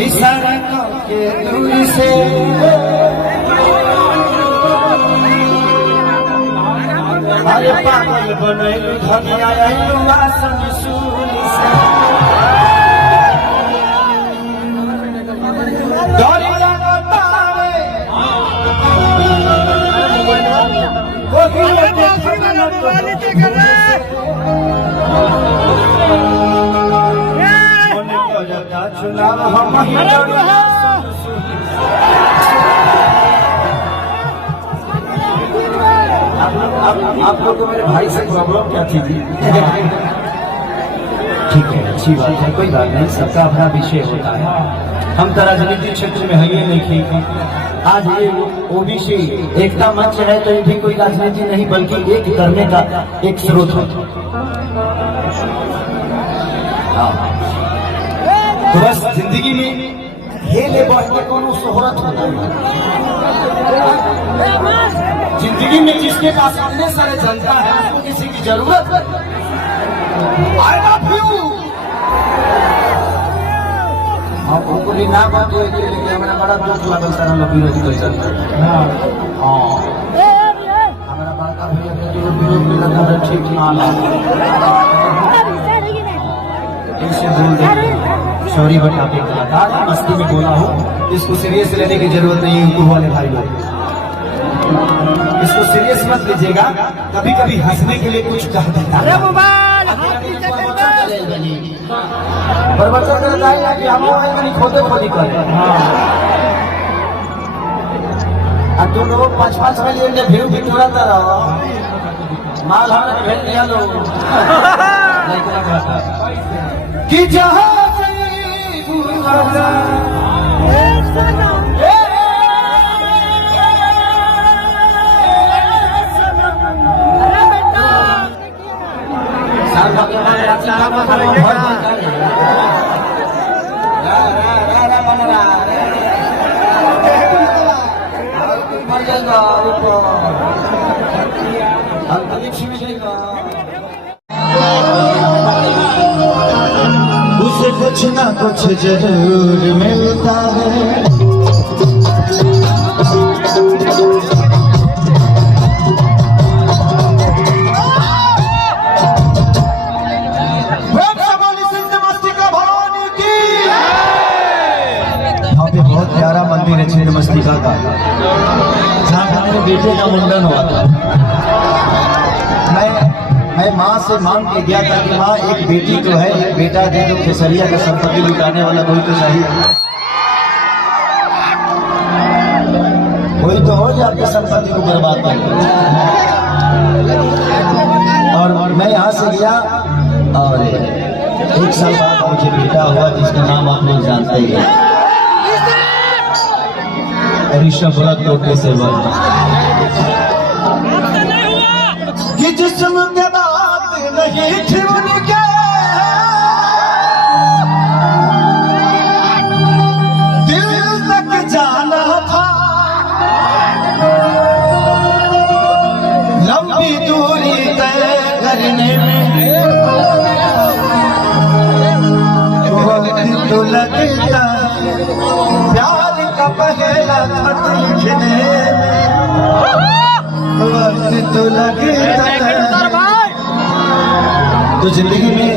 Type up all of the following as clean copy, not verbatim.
इशारा के दूर से अरे पागल बनैलू धनिया आइलू आसन सूल से डरी लगता रे कोकिले देखना वाली देखना चुनाव हम आप लोग को मेरे भाई से प्रॉब्लम क्या थी? ठीक है, अच्छी बात है, कोई बात नहीं, सबका अपना विषय होता है। हम तो राजनीतिक क्षेत्र में है ही नहीं थी। आज ये ओबीसी एकता मंच है तो ये भी कोई राजनीति नहीं बल्कि एक करने का एक स्रोत है। तो बस जिंदगी में खेले बढ़ते कोनो शोहरत होता है। जिंदगी में जिसके पास अपने सारे चलता है उसको किसी की जरूरत है। I love you। आप उनको भी ना बात हो कि हमारा बड़ा दुख लगल सारा लोग विरोध कर चलता है। हाँ हमारा बड़का भैया के जो विरोध में लगा है ठीक ना लगा। ऐसे बोल दे सॉरी बट आप एक कलाकार मस्ती में बोला हूँ, इसको सीरियस लेने की जरूरत नहीं है। यूट्यूब वाले भाई लोग इसको सीरियस मत लीजिएगा, कभी कभी हंसने के लिए कुछ कह देता है। प्रवचन करता है कि हम खोदे खोदी करें तुम लोग 5-5 मिलियन व्यू भी तुरंत रहो माल हमने भेज दिया लोग कि जहाँ उसे कुछ ना कुछ जरूर मिलता है। बहुत प्यारा मंदिर है छिन्नमस्तिका का, जहाँ मेरे बेटे का मुंडन हुआ था। मैं माँ से मांग के गया था कि माँ एक बेटी तो है, एक बेटा दे दो, खेसरिया का संपत्ति लुटाने वाला कोई तो चाहिए, कोई तो हो जो आपकी संपत्ति को बर्बाद कर। और मैं यहाँ से गया और 1 साल बाद मुझे बेटा हुआ जिसका नाम आप लोग जानते ही हैं, ऋषभ टोटे से कि जिस्म के बात नहीं थी उनके, दिल तक जाना था, लंबी दूरी तय करने में वक्त तो लगता, प्यार का पहला खत लिखने में वक्त तो लगता है। तो जिंदगी में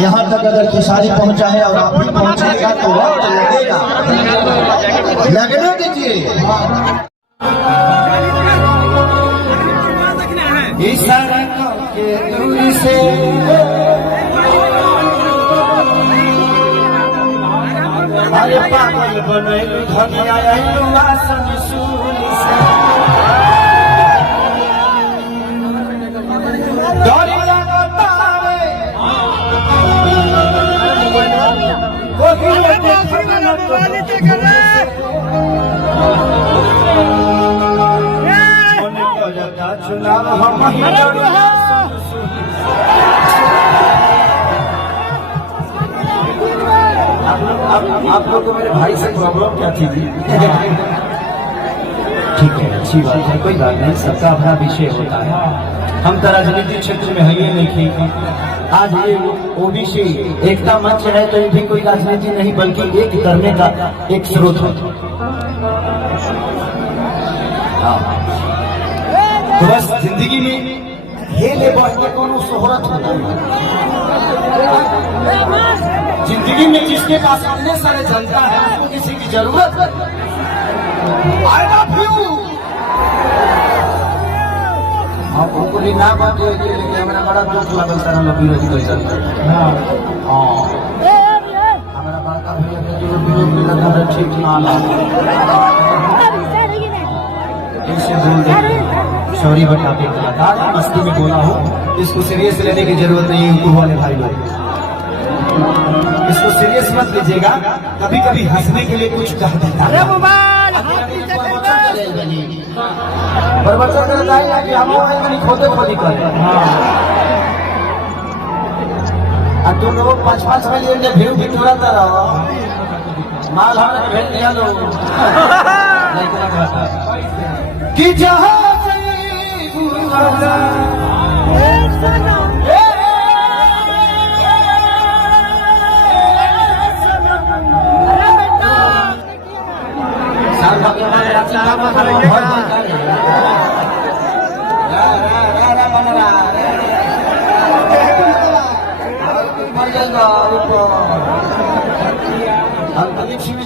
यहाँ तक अगर खेसारी पहुंचा है और आप भी पहुंचेगा तो वक्त लगेगा, लगने दीजिए। इशारा के दूर से अरे पागल बनैलू धनिया आइलू आसन सूल से डरी लगता रे कोकिले देखना वाली देखना चुनाव हम आप लोग को मेरे भाई से प्रॉब्लम क्या थी? ठीक है, अच्छी बात है, कोई बात नहीं, सबका अपना विषय होता है। हम तो राजनीतिक क्षेत्र में है ही नहीं थी। आज ये ओबीसी एकता मंच है तो ये भी कोई राजनीति नहीं बल्कि एक करने का एक स्रोत है। तो बस जिंदगी में खेले बढ़ के कोनो शोहरत होता है। जिंदगी में जिसके पास इतने सारे जनता है उसको किसी की जरूरत I love you। आप उनको ना बात है कि हमारा बड़ा दुख लगल सारा लोग विरोध कर सकते हैं। हमारा बड़का भैया के जो विरोध में लगा है ठीक ना लगा ऐसे बोल दे सॉरी बता के कलाकार मस्ती में बोला हूँ, इसको सीरियस लेने की जरूरत नहीं है। यूट्यूब वाले भाई लोग इसको सीरियस मत लीजिएगा, कभी कभी हंसने के लिए कुछ कह देता है। प्रवचन करता है कि हम खोदे खोदी करें तुम लोग 5-5 मिलियन भीड़ भी तुरंत रहो माल हमने भेज दिया लोग कि जहाँ अंतरिक्ष में